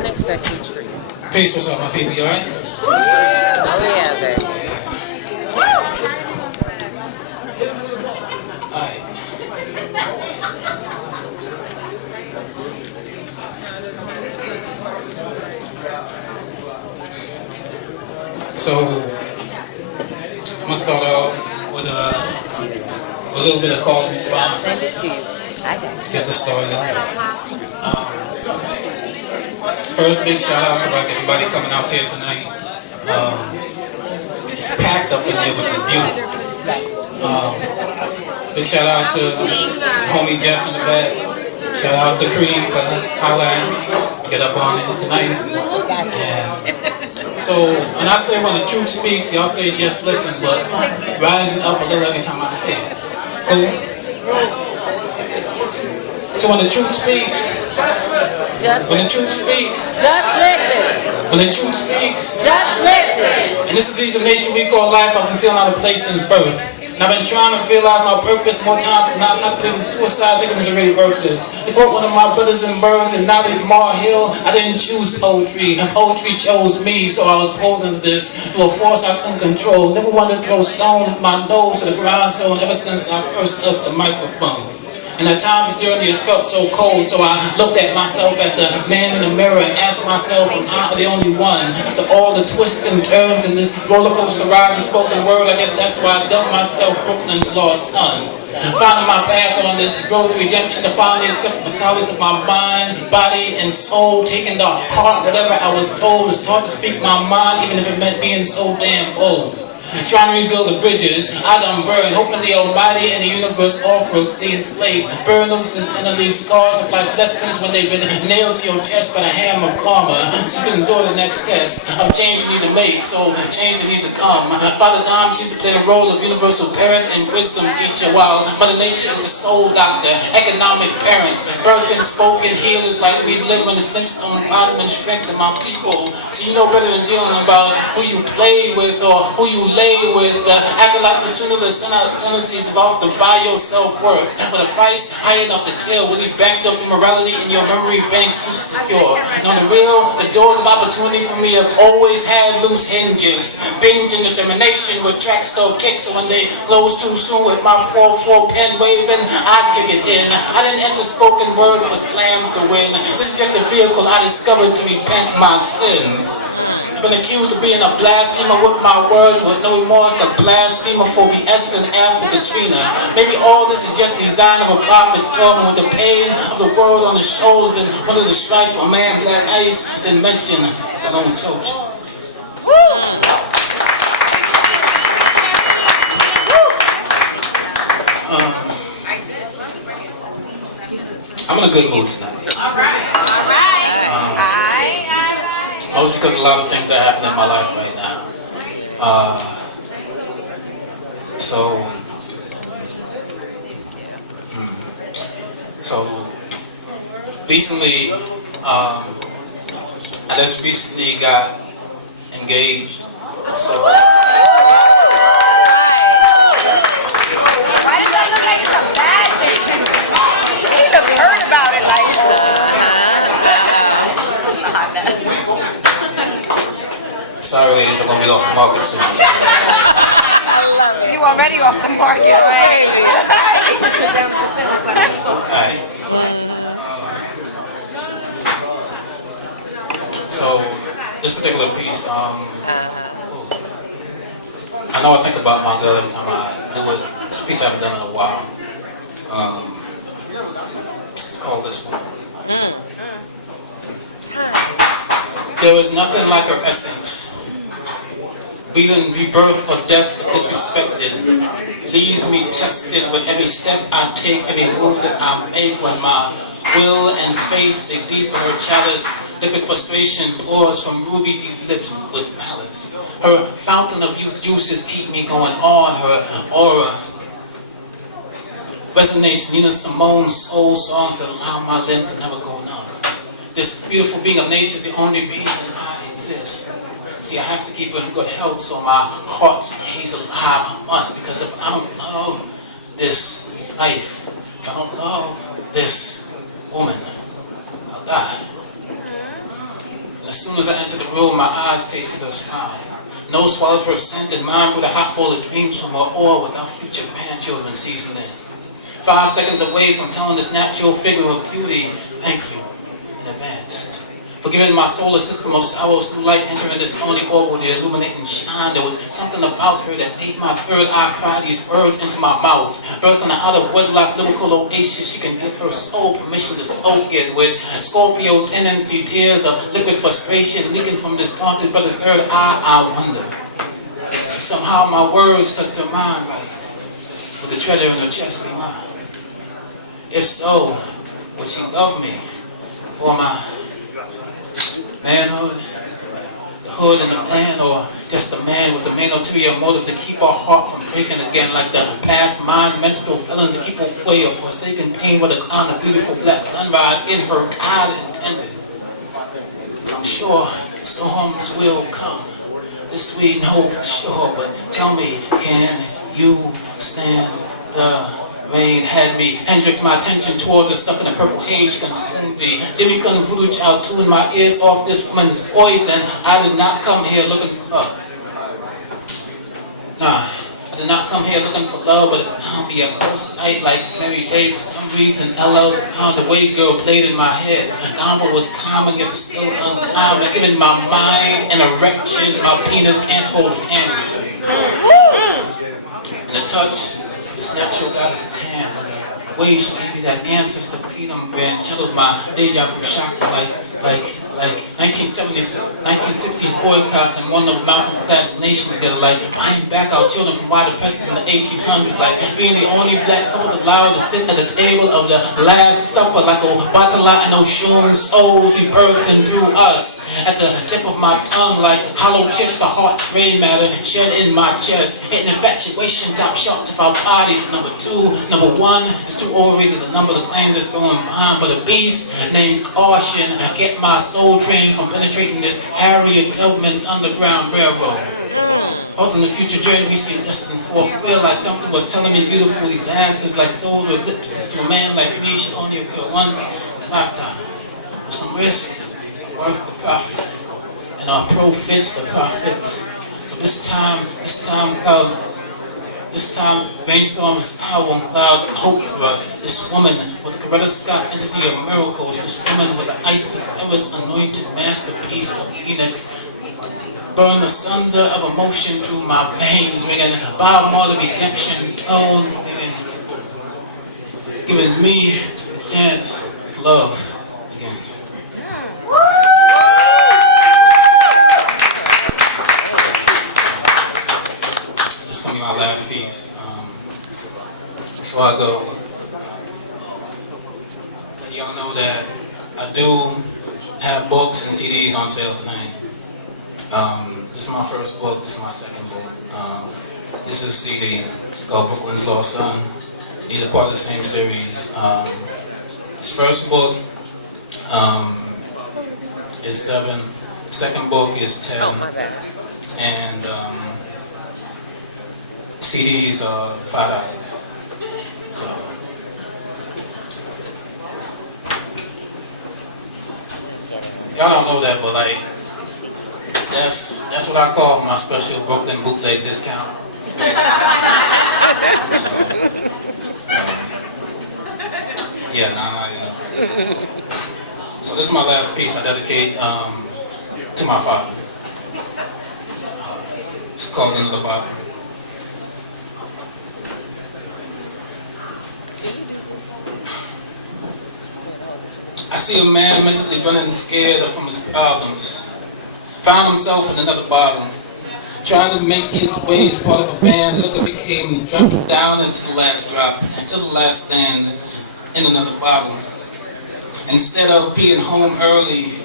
unexpected treat. Peace, what's up, my people? You alright? Oh yeah, baby. Alright. So, I'm gonna start off with a little bit of call and response. Send it to you. I got you. Get the story out. First, big shout out to everybody coming out here tonight. It's packed up in here, which is beautiful. Big shout out to homie Jeff in the back. Shout out to Cream for highlighting. Get up on it tonight. And so, when I say when the truth speaks, y'all say just listen, but rising up a little every time I say it. Cool? So when the truth speaks, just listen. When the truth speaks, just listen. And this is the nature we call life. I've been feeling out of place since birth. And I've been trying to realize my purpose more times than not. Contemplating suicide, thinking it's already worthless. To quote one of my brothers in Burns and Nolly's Mar Hill, I didn't choose poetry. Poetry chose me, so I was pulled into this to a force I couldn't control. Never wanted to throw stone with my nose to the grindstone ever since I first touched the microphone. And at times the journey has felt so cold, so I looked at myself at the man in the mirror and asked myself, am I the only one? After all the twists and turns in this roller coaster ride and spoken word, I guess that's why I dubbed myself Brooklyn's lost son. Finding my path on this road to redemption, to finally accept the solace of my mind, body, and soul, taking the heart, whatever I was told, was taught to speak my mind, even if it meant being so damn bold. Trying to rebuild the bridges I done burned, hoping the Almighty and the universe offer a clean slate. Burn those and leave scars of life lessons when they've been nailed to your chest by the hammer of karma, so you can endure the next test of change you need to make, so change that needs to come. Father Time seems to play the role of universal parent and wisdom teacher, while Mother Nature is the soul doctor, economic parent, birth and spoken healers like we live in the Flintstone vitamin strength to my people. So you know better than dealing about who you play with or who you with, acting like opportunists and our tendencies develop to buy your self-worth with a price high enough to kill, with you banked up immorality in your memory banks too secure. And on the real, the doors of opportunity for me have always had loose hinges. Binge and determination with track store kicks, so when they close too soon with my 4-4 pen waving, I'd kick it in. I didn't enter spoken word for slams to win. This is just a vehicle I discovered to repent my sins. Been accused of being a blasphemer with my words, with no remorse, the blasphemer for BSing after Katrina. Maybe all this is just design of a prophet's torment with the pain of the world on the shoulders and one of the stripes of a man black ice, then mention the lone soldier. I'm in a good mood tonight. Mostly because a lot of things are happening in my life right now. So recently, I just recently got engaged. So. Why does that look like it's a bad thing? You look hurt about it, like it's a hot mess. Sorry, ladies, I'm gonna be off the market soon. You already off the market, right? Alright. So, this particular piece, I know I think about my girl every time I do it. This piece I haven't done in a while. It's called this one. There is nothing like her essence. Breathing rebirth or death disrespected, leaves me tested with every step I take, every move that I make, when my will and faith dig deep in her chalice. Liquid frustration pours from ruby deep lips with malice. Her fountain of youth juices keep me going on. Her aura resonates Nina Simone's soul songs that allow my lips to never go numb. This beautiful being of nature is the only reason I exist. See, I have to keep her in good health so my heart stays alive. I must, because if I don't love this life, if I don't love this woman, I'll die. As soon as I entered the room, my eyes tasted her smile. Nose swallowed her scent, and mind with a hot bowl of dreams from her oil with our future grandchildren seasoned in. 5 seconds away from telling this natural figure of beauty, thank you in advance. For giving my solar system of sorrows through light entering this lonely orb with the illuminating shine, there was something about her that made my third eye cry these words into my mouth. Birthed on an out of wedlock lyrical oasis, she can give her soul permission to soak it with Scorpio tendency, tears of liquid frustration leaking from this daunted brother's third eye. I wonder. Somehow my words touched her mind right, with the treasure in her chest be mine. If so, would she love me for my manhood, the hood and the man, or just a man with the main ulterior motive to keep our heart from breaking again, like the past monumental felon to keep away a forsaken pain with a cloud of beautiful black sunrise in her God intended. I'm sure storms will come. This we know for sure, but tell me, can you stand the rain? Had me Hendrix my attention towards her, stuck in a purple haze, she consumed me. Jimmy couldn't voodoo child tuning my ears off this woman's voice, and I did not come here looking for love. Nah, I did not come here looking for love, but it found me at first sight like Mary J. For some reason, LL's found the way girl played in my head. Gamba was calming yet still uncalm, like giving my mind an erection my penis can't hold a candle to. And the touch, this natural goddess tan, the way she gave me that ancestor freedom brand chilled my deja vu shock like 1960s boycotts and one of Malcolm assassination together, like buying back our children from wild oppressors in the 1800s, like being the only black couple allowed to sit at the table of the Last Supper, like Obatala and Oshun souls rebirthed and through us. At the tip of my tongue, like hollow tips, the heart's gray matter shed in my chest. Hitting infatuation, top shots of our bodies. Number 2, number 1 is too already the number to claim this going behind, but a beast named Caution kept my soul trained from penetrating this Harriet Tubman's Underground Railroad. Out in the future journey we see destined for, feel like something was telling me beautiful disasters like solar eclipses to a man like me should only occur once in a lifetime. With some risk, worth the profit, and our profits the profits. So this time, brainstorm's power and cloud hope for us. This woman with the Coretta Scott entity of miracles. This woman with the Isis Eris anointed masterpiece of Phoenix. Burn the thunder of emotion through my veins, ringing Bob Marley redemption tones, and giving me a chance to love again. This is gonna be my last piece. Before I go, let y'all know that I do have books and CDs on sale tonight. This is my first book, this is my second book. This is a CD called Brooklyn's Lost Son. These are part of the same series. This first book is 7, the second book is 10, and CDs are $5. So, y'all don't know that, but like, that's what I call my special Brooklyn bootleg discount. Yeah, you know. So this is my last piece I dedicate to my father. It's called Into the Bible. I see a man mentally running scared from his problems. Found himself in another bottle. Trying to make his way as part of a band. Liquor became dropping down into the last drop, until the last stand in another bottle. Instead of being home early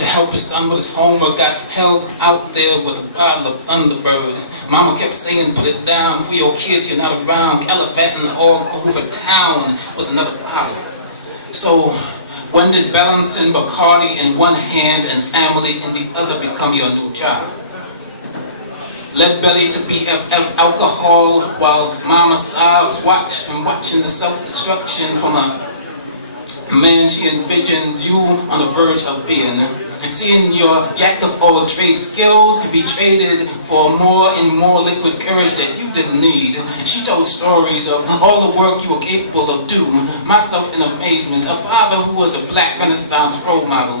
to help his son with his homework, got held out there with a bottle of Thunderbird. Mama kept saying, put it down for your kids, you're not around. Gallivanting all over town with another bottle. So, when did balancing Bacardi in one hand and family in the other become your new job? Lead belly to BFF alcohol while mama sobs, watching the self-destruction from a man she envisioned you on the verge of being. Seeing your jack of all trade skills can be traded for more and more liquid courage that you didn't need. She told stories of all the work you were capable of doing, myself in amazement, a father who was a black Renaissance role model.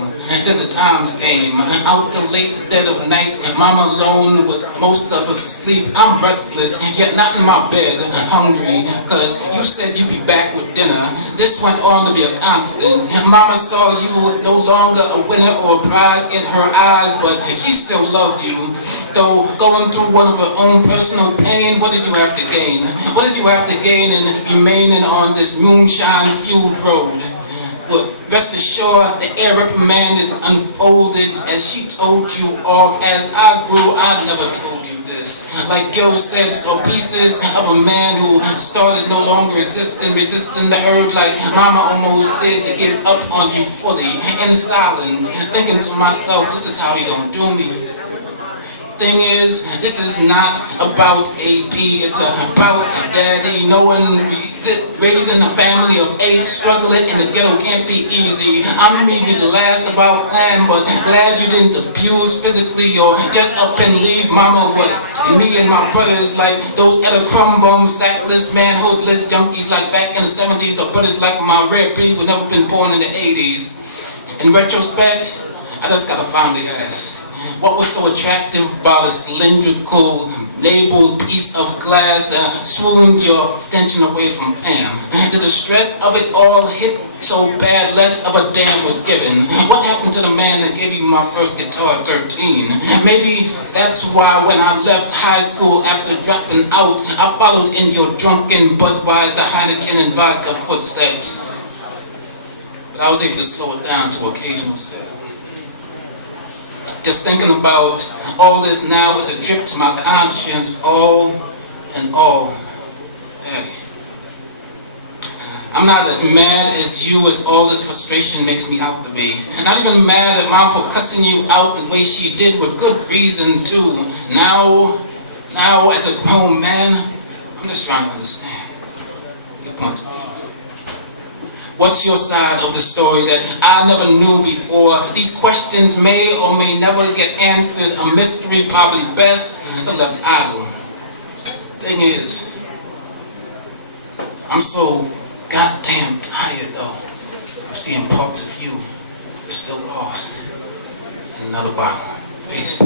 Then the times came, out till late dead of night, mama alone with most of us asleep. I'm restless, yet not in my bed, hungry, cause you said you'd be back with dinner. This went on to be a constant. Mama saw you no longer a winner or a prize in her eyes, but she still loved you. Though going through one of her own personal pain, what did you have to gain? What did you have to gain in remaining on this moonshine-fueled road? Well, rest assured, the air reprimanded unfolded as she told you off. As I grew, I never told you this. Like Gil said, saw pieces of a man who started no longer existing, resisting the urge like mama almost did to give up on you fully, in silence, thinking to myself, this is how he gonna do me. Thing is, this is not about AB, it's about daddy. Knowing raising a family of 8, struggling in the ghetto can't be easy. I may be the last of our clan, but glad you didn't abuse physically or just up and leave mama with me and my brothers like those other crumb bums, sackless, manhoodless junkies like back in the 70s, or brothers like my rare breed who never been born in the 80s. In retrospect, I just gotta finally ask, what was so attractive about a cylindrical labeled piece of glass swooned your attention away from fam? Did the stress of it all hit so bad less of a damn was given? What happened to the man that gave you my first guitar at 13? Maybe that's why when I left high school after dropping out, I followed in your drunken Budweiser, Heineken and vodka footsteps. But I was able to slow it down to occasional sip. Just thinking about all this now is a trip to my conscience, all in all. Daddy, I'm not as mad as you as all this frustration makes me out to be. Not even mad at mom for cussing you out the way she did with good reason too. Now as a grown man, I'm just trying to understand your point of view. What's your side of the story that I never knew before? These questions may or may never get answered. A mystery probably best left idle. Thing is, I'm so goddamn tired though of seeing parts of you still lost in another bottle. Peace.